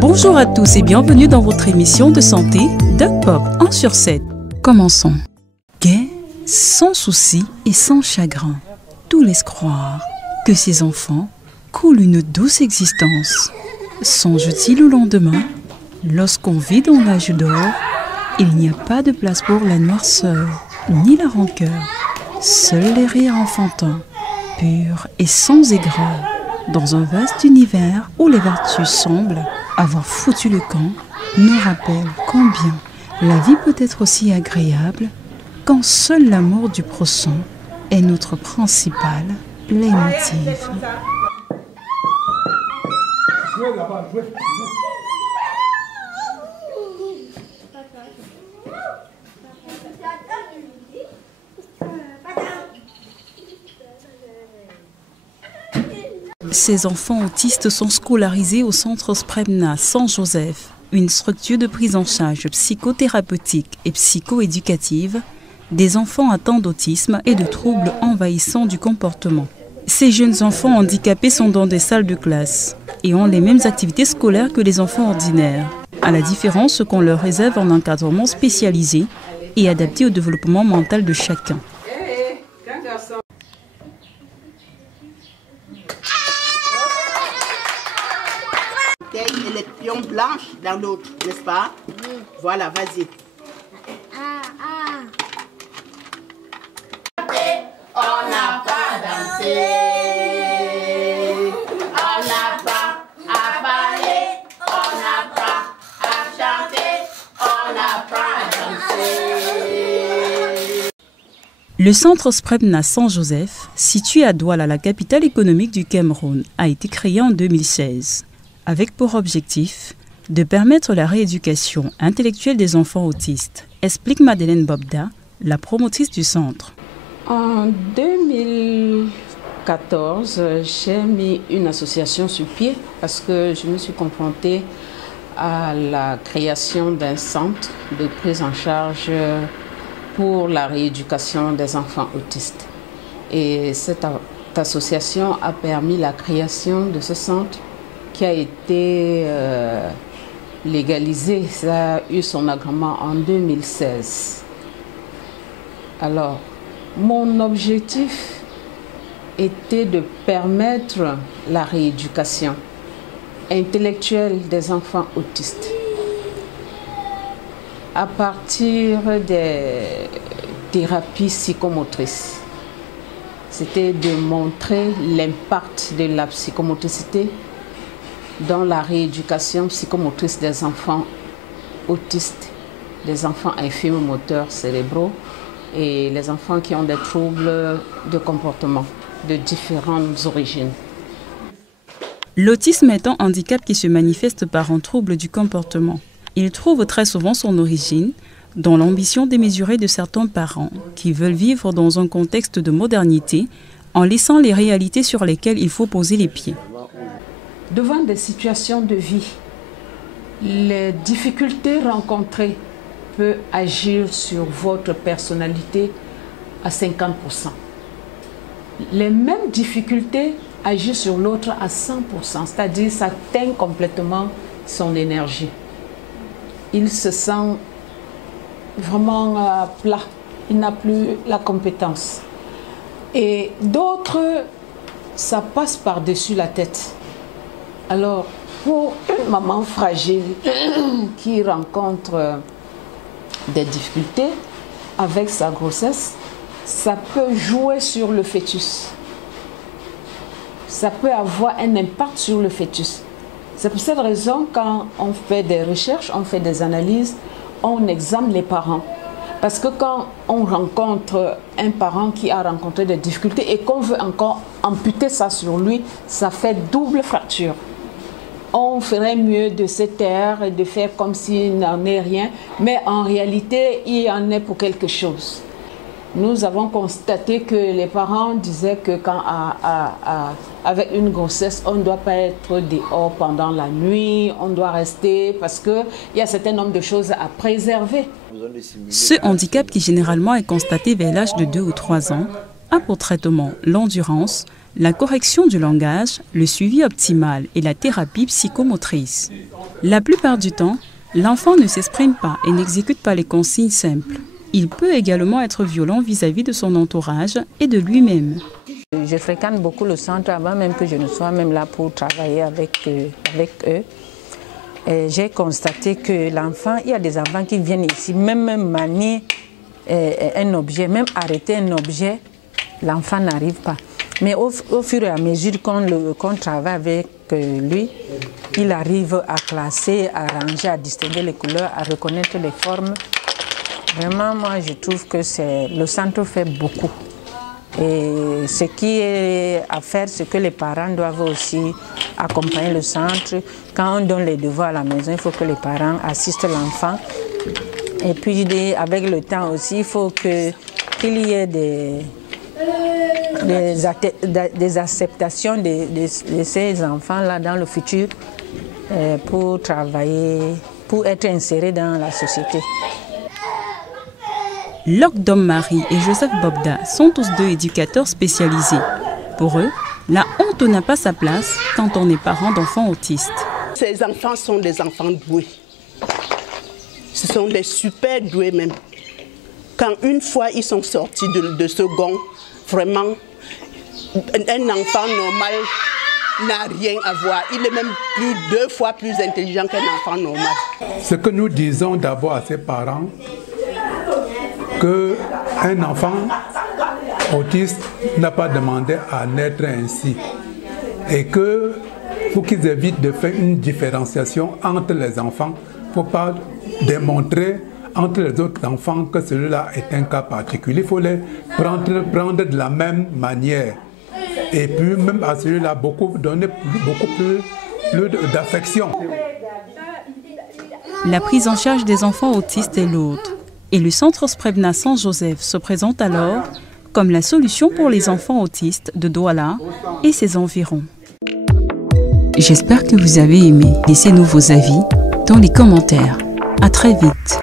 Bonjour à tous et bienvenue dans votre émission de santé DocPop 1/7. Commençons. Gai, sans souci et sans chagrin, tout laisse croire que ces enfants coulent une douce existence. Songe-t-il au lendemain, lorsqu'on vit dans l'âge d'or, il n'y a pas de place pour la noirceur ni la rancœur. Seuls les rires enfantins, purs et sans aigreur, dans un vaste univers où les vertus semblent avoir foutu le camp, nous rappelle combien la vie peut être aussi agréable quand seul l'amour du prochain est notre principal leitmotiv. Ces enfants autistes sont scolarisés au centre Spremna Saint-Joseph, une structure de prise en charge psychothérapeutique et psychoéducative des enfants atteints d'autisme et de troubles envahissants du comportement. Ces jeunes enfants handicapés sont dans des salles de classe et ont les mêmes activités scolaires que les enfants ordinaires, à la différence qu'on leur réserve un encadrement spécialisé et adapté au développement mental de chacun. Et les pions blanches dans l'autre, n'est-ce pas? Voilà, vas-y. On n'a pas dansé, on n'a pas à parler, on n'a pas à chanter, on n'a pas à danser. Le centre Spremna Saint-Joseph, situé à Douala, la capitale économique du Cameroun, a été créé en 2016. Avec pour objectif de permettre la rééducation intellectuelle des enfants autistes, explique Madeleine Bobda, la promotrice du centre. En 2014, j'ai mis une association sur pied parce que je me suis confrontée à la création d'un centre de prise en charge pour la rééducation des enfants autistes. Et cette association a permis la création de ce centre qui a été légalisé. Ça a eu son agrément en 2016. Alors, mon objectif était de permettre la rééducation intellectuelle des enfants autistes à partir des thérapies psychomotrices. C'était de montrer l'impact de la psychomotricité dans la rééducation psychomotrice des enfants autistes, des enfants infirmes moteurs cérébraux et les enfants qui ont des troubles de comportement de différentes origines. L'autisme est un handicap qui se manifeste par un trouble du comportement. Il trouve très souvent son origine dans l'ambition démesurée de certains parents qui veulent vivre dans un contexte de modernité en laissant les réalités sur lesquelles il faut poser les pieds. Devant des situations de vie, les difficultés rencontrées peuvent agir sur votre personnalité à 50%. Les mêmes difficultés agissent sur l'autre à 100%, c'est-à-dire ça teint complètement son énergie. Il se sent vraiment plat, il n'a plus la compétence. Et d'autres, ça passe par-dessus la tête. Alors, pour une maman fragile qui rencontre des difficultés avec sa grossesse, ça peut jouer sur le fœtus. Ça peut avoir un impact sur le fœtus. C'est pour cette raison, quand on fait des recherches, on fait des analyses, on examine les parents. Parce que quand on rencontre un parent qui a rencontré des difficultés et qu'on veut encore amputer ça sur lui, ça fait double fracture. On ferait mieux de se taire et de faire comme s'il n'en est rien, mais en réalité, il en est pour quelque chose. Nous avons constaté que les parents disaient que quand avec une grossesse, on ne doit pas être dehors pendant la nuit, on doit rester parce qu'il y a un certain nombre de choses à préserver. Ce handicap, qui généralement est constaté vers l'âge de 2 ou 3 ans, a pour traitement l'endurance, la correction du langage, le suivi optimal et la thérapie psychomotrice. La plupart du temps, l'enfant ne s'exprime pas et n'exécute pas les consignes simples. Il peut également être violent vis-à-vis de son entourage et de lui-même. Je fréquente beaucoup le centre avant même que je ne sois même là pour travailler avec eux. J'ai constaté que l'enfant, il y a des enfants qui viennent ici, même manier un objet, même arrêter un objet, l'enfant n'arrive pas. Mais au fur et à mesure qu'on travaille avec lui, il arrive à classer, à ranger, à distinguer les couleurs, à reconnaître les formes. Vraiment, moi, je trouve que le centre fait beaucoup. Et ce qui est à faire, c'est que les parents doivent aussi accompagner le centre. Quand on donne les devoirs à la maison, il faut que les parents assistent l'enfant. Et puis, avec le temps aussi, il faut qu'il y ait des acceptations de ces enfants-là dans le futur pour travailler, pour être insérés dans la société. Locdom Marie et Joseph Bobda sont tous deux éducateurs spécialisés. Pour eux, la honte n'a pas sa place quand on est parent d'enfants autistes. Ces enfants sont des enfants doués. Ce sont des super doués même. Quand une fois ils sont sortis de ce gond, vraiment, un enfant normal n'a rien à voir. Il est même 2 fois plus intelligent qu'un enfant normal. Ce que nous disons d'abord à ces parents, qu'un enfant autiste n'a pas demandé à naître ainsi et que pour qu'ils évitent de faire une différenciation entre les enfants, il ne faut pas démontrer entre les autres enfants que celui-là est un cas particulier. Il faut les prendre de la même manière. Et puis même à celui-là, donner beaucoup plus d'affection. La prise en charge des enfants autistes est lourde. Et le centre Sprebna Saint-Joseph se présente alors comme la solution pour les enfants autistes de Douala et ses environs. J'espère que vous avez aimé. Laissez-nous vos avis dans les commentaires. À très vite.